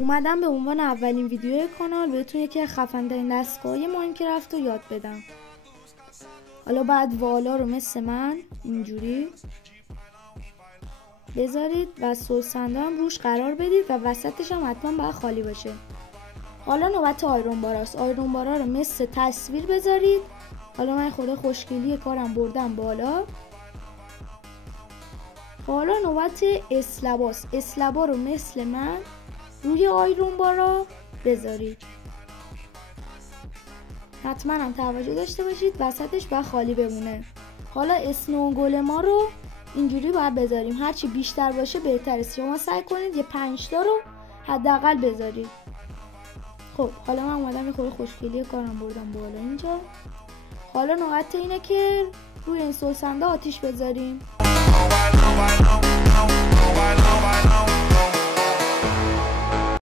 اومدم به عنوان اولین ویدیو کانال بهتون یکی از خفن‌ترین دستگاه ماینکرافت رو یاد بدم. حالا بعد والا رو مثل من اینجوری بذارید و سوسنده هم روش قرار بدید و وسطش هم حتما باید خالی باشه. حالا نوبت آیرون باراست. آیرون بارا رو مثل تصویر بذارید. حالا من خود خوشگلی کارم بردم بالا. حالا نوبت اسلباست. اسلبا رو مثل من روی آیرون بارا بذارید. حتما هم توجه داشته باشید وسطش باید خالی بمونه. حالا اسنو گلما رو اینجوری باید بذاریم. هرچی بیشتر باشه بهتره. شما سعی کنید یه 5 تا رو حداقل بذارید. خب حالا من اومدم یه خورده خوشگلی کارم بردم بالا اینجا. حالا نوبت اینه که روی این سوسنده آتیش بذاریم.